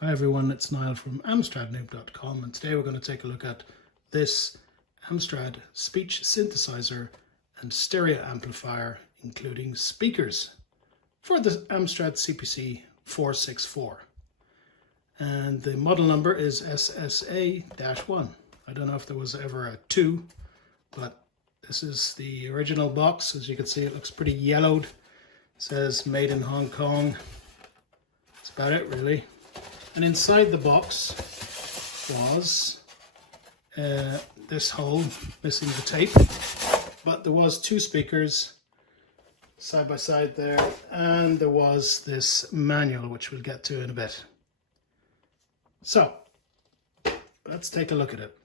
Hi everyone, it's Niall from AmstradNoob.com, and today we're going to take a look at this Amstrad Speech Synthesizer and stereo amplifier, including speakers, for the Amstrad CPC 464. And the model number is SSA-1. I don't know if there was ever a 2, but this is the original box. As you can see, it looks pretty yellowed. It says made in Hong Kong. That's about it, really. And inside the box was this hole, missing the tape, but there was 2 speakers side by side there, and there was this manual, which we'll get to in a bit. So let's take a look at it.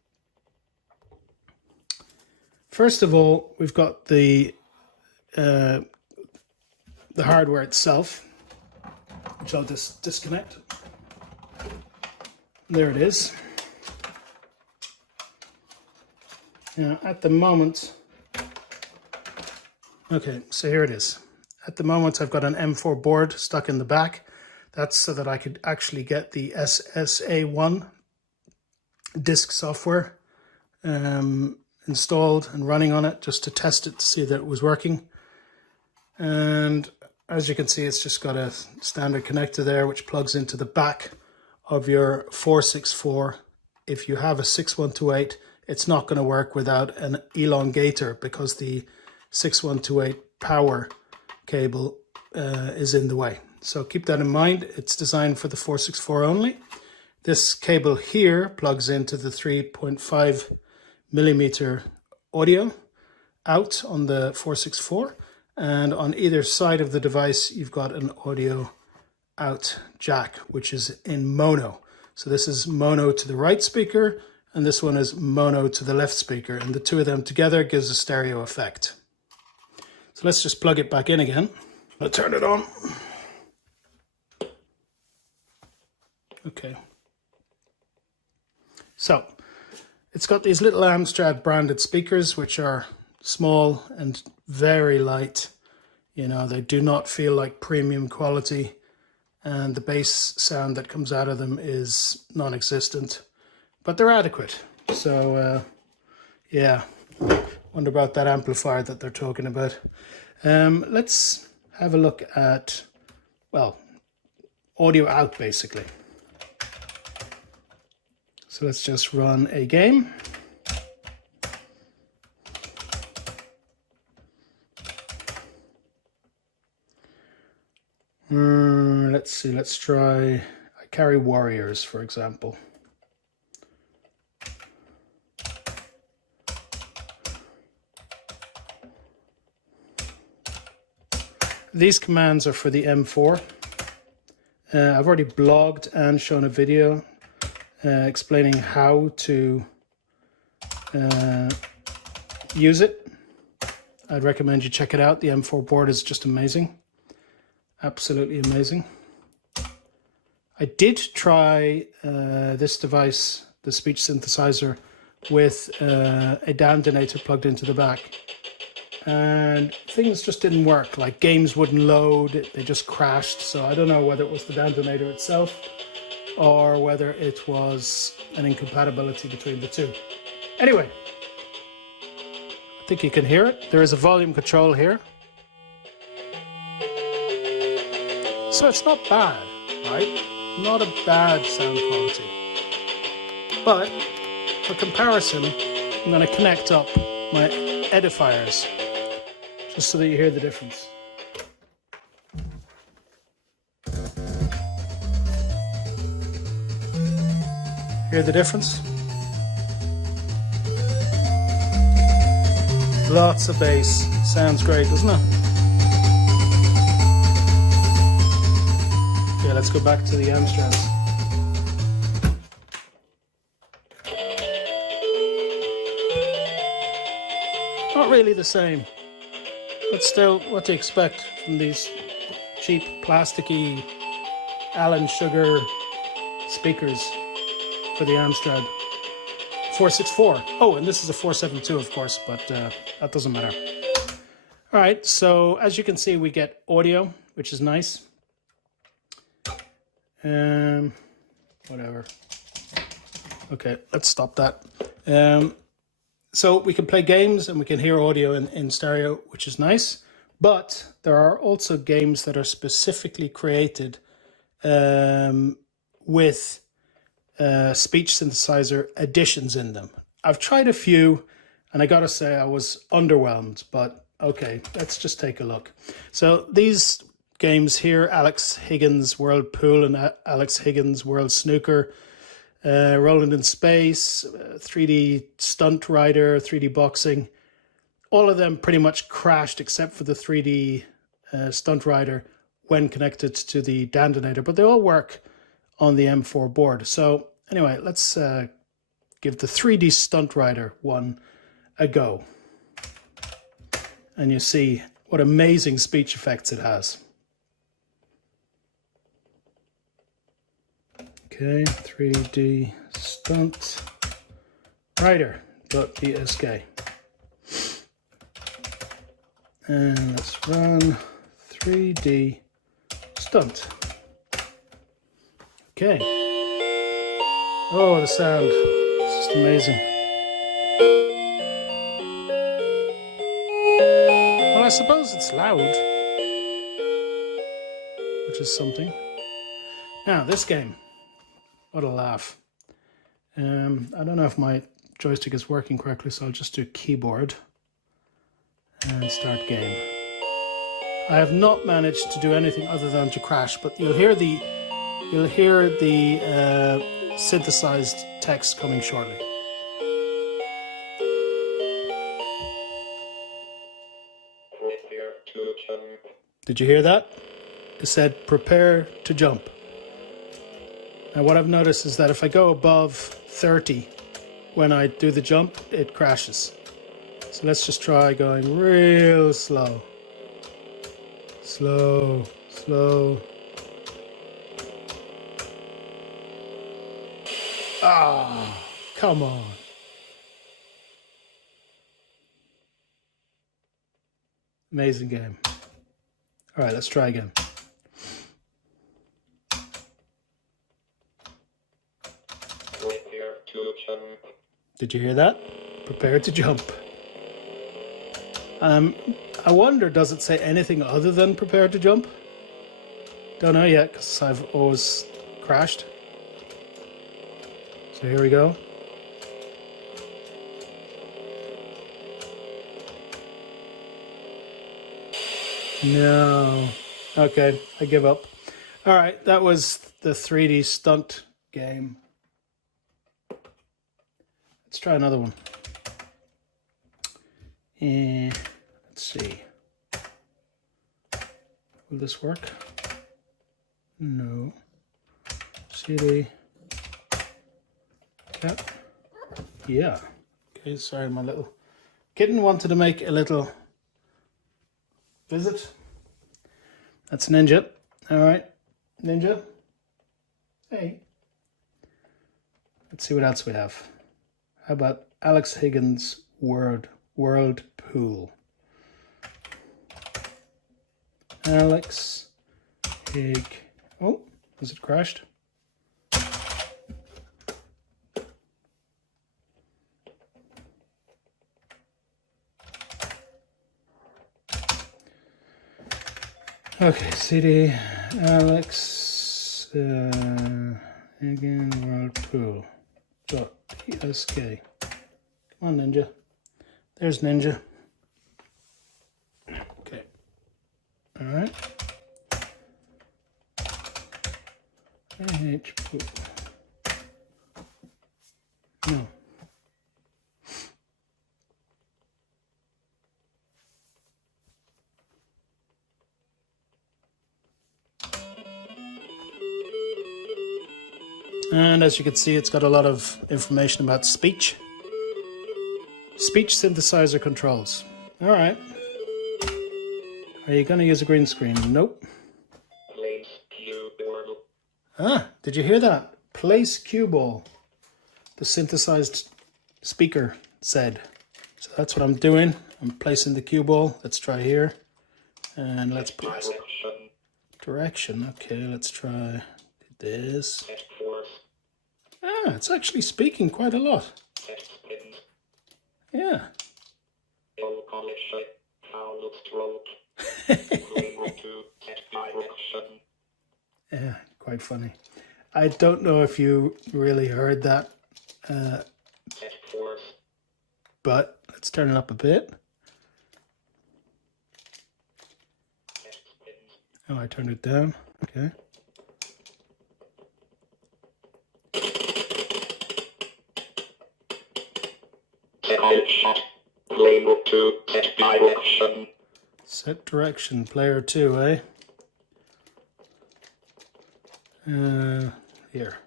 First of all, we've got the hardware itself, which I'll just disconnect. There it is. Now, at the moment, okay, so here it is. At the moment, I've got an M4 board stuck in the back. That's so that I could actually get the SSA-1 disk software installed and running on it, just to test it to see that it was working. And as you can see, it's just got a standard connector there, which plugs into the back of your 464. If you have a 6128, it's not going to work without an elongator, because the 6128 power cable is in the way. So keep that in mind. It's designed for the 464 only. This cable here plugs into the 3.5 millimeter audio out on the 464, and on either side of the device you've got an audio out jack, which is in mono. So this is mono to the right speaker, and this one is mono to the left speaker, and the two of them together gives a stereo effect. So let's just plug it back in again. I'll turn it on. Okay. So it's got these little Amstrad branded speakers, which are small and very light. You know, they do not feel like premium quality, and the bass sound that comes out of them is non-existent, but they're adequate. So yeah, wonder about that amplifier that they're talking about. Let's have a look at, well, audio out basically. So let's just run a game. Let's see, let's try I Carry Warriors, for example. These commands are for the M4. I've already blogged and shown a video explaining how to use it. I'd recommend you check it out. The M4 board is just amazing. Absolutely amazing. I did try this device, the speech synthesizer, with a down donator plugged into the back, and things just didn't work. Like, games wouldn't load, they just crashed. So I don't know whether it was the down donator itself or whether it was an incompatibility between the two. Anyway, I think you can hear it. There is a volume control here. So it's not bad, right? Not a bad sound quality. But for comparison, I'm going to connect up my Edifiers, just so that you hear the difference. Hear the difference? Lots of bass. Sounds great, doesn't it? Yeah, let's go back to the Amstrads. Not really the same, but still, what do you expect from these cheap, plasticky Allen Sugar speakers for the Amstrad 464. Oh, and this is a 472, of course, but that doesn't matter. All right, so as you can see, we get audio, which is nice. whatever. Okay, let's stop that. So we can play games and we can hear audio in stereo, which is nice. But there are also games that are specifically created with speech synthesizer additions in them. I've tried a few and I gotta say I was underwhelmed, but okay, let's just take a look. So these games here, Alex Higgins World Pool and Alex Higgins World Snooker, Rolling in Space, 3D Stunt Rider, 3D Boxing, all of them pretty much crashed except for the 3D Stunt Rider when connected to the Dandinator, but they all work on the M4 board. So anyway, let's give the 3D Stunt Rider one a go. And you see what amazing speech effects it has. Okay, 3D Stunt Rider.dsk. And let's run 3D Stunt. Okay. Oh, the sound. It's just amazing. Well, I suppose it's loud, which is something. Now, this game. What a laugh. I don't know if my joystick is working correctly, so I'll just do keyboard and start game. I have not managed to do anything other than to crash, but you'll hear the synthesized text coming shortly. Did you hear that? It said prepare to jump. Now what I've noticed is that if I go above 30 when I do the jump, it crashes. So let's just try going real slow. Slow, slow. Ah, come on. Amazing game. All right, let's try again. Did you hear that? Prepare to jump. I wonder, does it say anything other than prepare to jump? Don't know yet, because I've always crashed. So here we go. No. Okay, I give up. All right, that was the 3D Stunt game. Let's try another one. And let's see. Will this work? No. CD. Cat. Yeah. Okay, sorry, my little kitten wanted to make a little visit. That's Ninja. All right, Ninja. Hey. Let's see what else we have. How about Alex Higgins World Pool? Alex Hig. Oh, has it crashed? Okay, CD Alex Higgins World Pool. .dsk. Come on, Ninja. There's Ninja. Okay. All right. pool. No. And as you can see, it's got a lot of information about speech. Speech synthesizer controls. All right. Are you going to use a green screen? Nope. Ah, did you hear that? Place cue ball. The synthesized speaker said. So that's what I'm doing. I'm placing the cue ball. Let's try here. And let's place direction. Okay, let's try this. Ah, it's actually speaking quite a lot. Yeah. Yeah, quite funny. I don't know if you really heard that, but let's turn it up a bit. Oh, I turned it down. Okay. Set direction, player 2, eh? Here.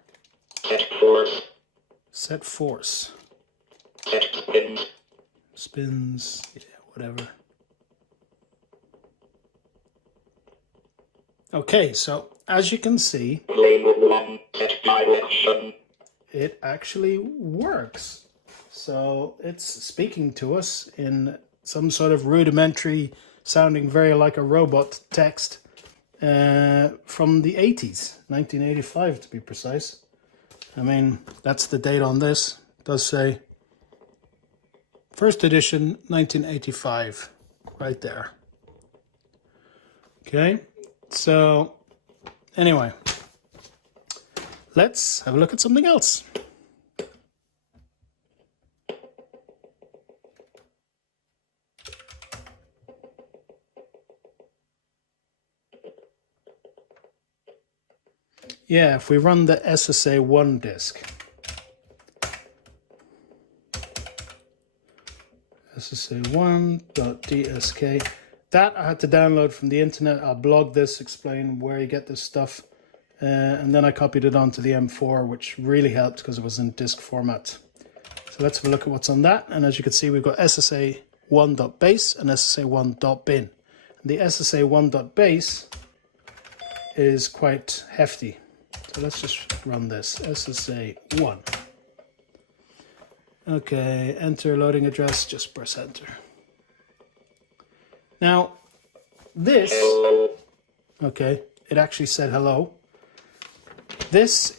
Set force. Spins, yeah, whatever. Okay, so as you can see, it actually works. So it's speaking to us in some sort of rudimentary, sounding very like a robot text from the 80s, 1985 to be precise. I mean, that's the date on this. It does say first edition 1985 right there. Okay, so anyway, let's have a look at something else. Yeah, if we run the SSA-1 disk. SSA1.dsk. That I had to download from the internet. I'll blog this, explain where you get this stuff. And then I copied it onto the M4, which really helped because it was in disk format. So let's have a look at what's on that. And as you can see, we've got SSA1.base and SSA1.bin. And the SSA1.base is quite hefty. So let's just run this, SSA1. Okay, enter loading address, just press enter. Now, this, okay, it actually said hello. This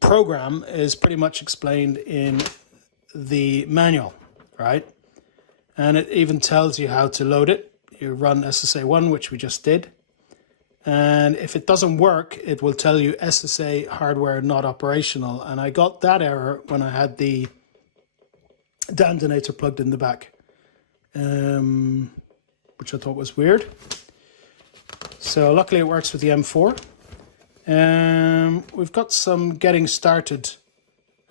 program is pretty much explained in the manual, right? And it even tells you how to load it. You run SSA1, which we just did. And if it doesn't work, it will tell you SSA hardware not operational. And I got that error when I had the detonator plugged in the back, which I thought was weird. So luckily it works with the M4. We've got some getting started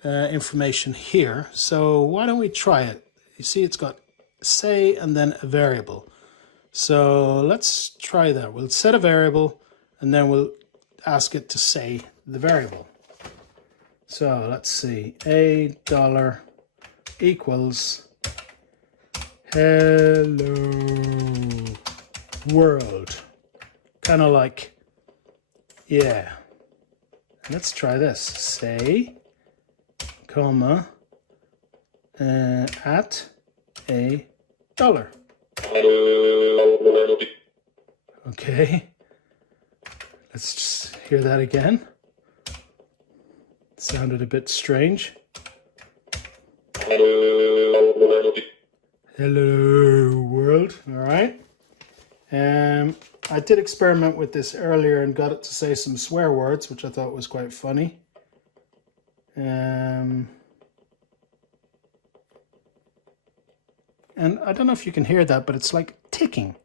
information here. So why don't we try it? You see it's got say and then a variable. So let's try that. We'll set a variable and then we'll ask it to say the variable. So let's see, $a equals hello world. Kind of like, yeah. Let's try this. Say, comma, at $a. Okay, let's just hear that again. It sounded a bit strange. Hello world. All right. I did experiment with this earlier and got it to say some swear words, which I thought was quite funny. And I don't know if you can hear that, but it's like ticking.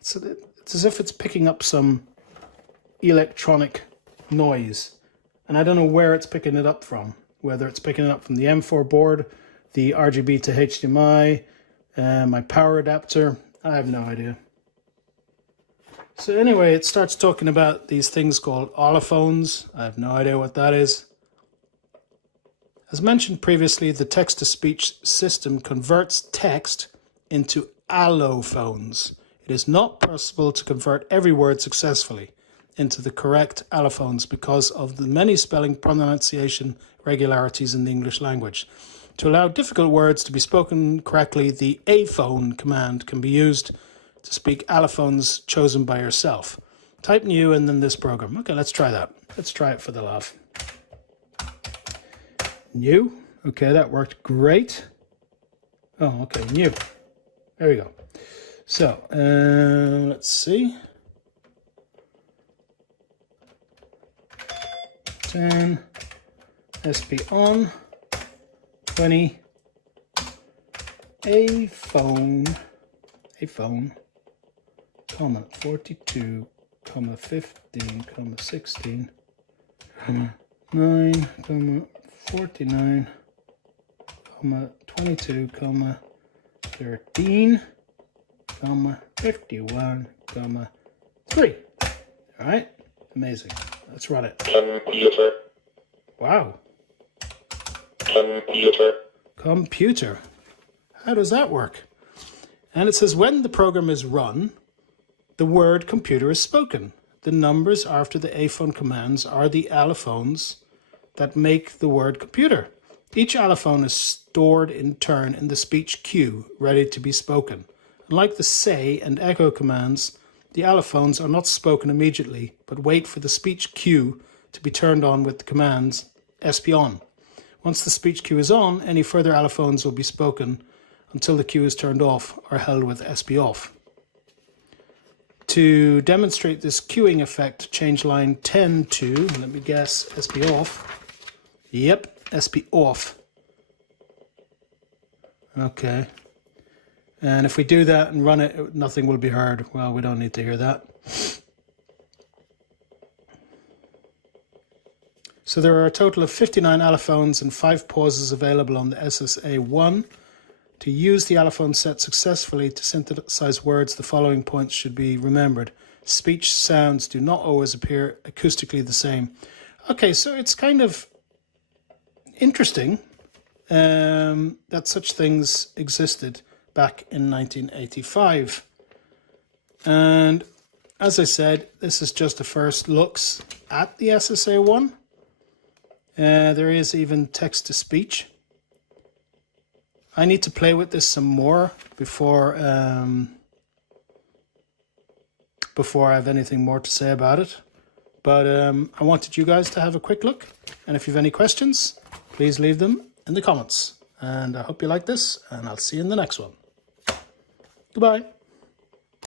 It's as if it's picking up some electronic noise. And I don't know where it's picking it up from. Whether it's picking it up from the M4 board, the RGB to HDMI, my power adapter. I have no idea. So anyway, it starts talking about these things called allophones. I have no idea what that is. As mentioned previously, the text-to-speech system converts text into allophones. It is not possible to convert every word successfully into the correct allophones because of the many spelling pronunciation regularities in the English language. To allow difficult words to be spoken correctly, the aphone command can be used to speak allophones chosen by yourself. Type new and then this program. Okay, let's try that. Let's try it for the laugh. New. Okay, that worked great. Oh, okay, new. There we go. So, let's see. 10, SP on, 20, a phone, comma, 42, comma, 15, comma, 16, comma, 9, comma, 49, comma, 22, comma, 13, comma, 51, comma, 3. All right, amazing. Let's run it. Computer. Wow. Computer. How does that work? And it says when the program is run, the word computer is spoken. The numbers after the aphone commands are the allophones that make the word computer. Each allophone is stored in turn in the speech queue, ready to be spoken. Unlike the say and echo commands, the allophones are not spoken immediately, but wait for the speech queue to be turned on with the commands SP on. Once the speech queue is on, any further allophones will be spoken until the queue is turned off or held with SP off. To demonstrate this queuing effect, change line 10 to, let me guess, SP off. Yep, SP off. Okay. And if we do that and run it, nothing will be heard. Well, we don't need to hear that. So there are a total of 59 allophones and 5 pauses available on the SSA-1. To use the allophone set successfully to synthesize words, the following points should be remembered. Speech sounds do not always appear acoustically the same. Okay, so it's kind of interesting that such things existed back in 1985. And as I said, this is just the first looks at the SSA-1. There is even text-to-speech. I need to play with this some more before I have anything more to say about it. But I wanted you guys to have a quick look. And if you have any questions, please leave them in the comments. And I hope you like this, and I'll see you in the next one. Goodbye.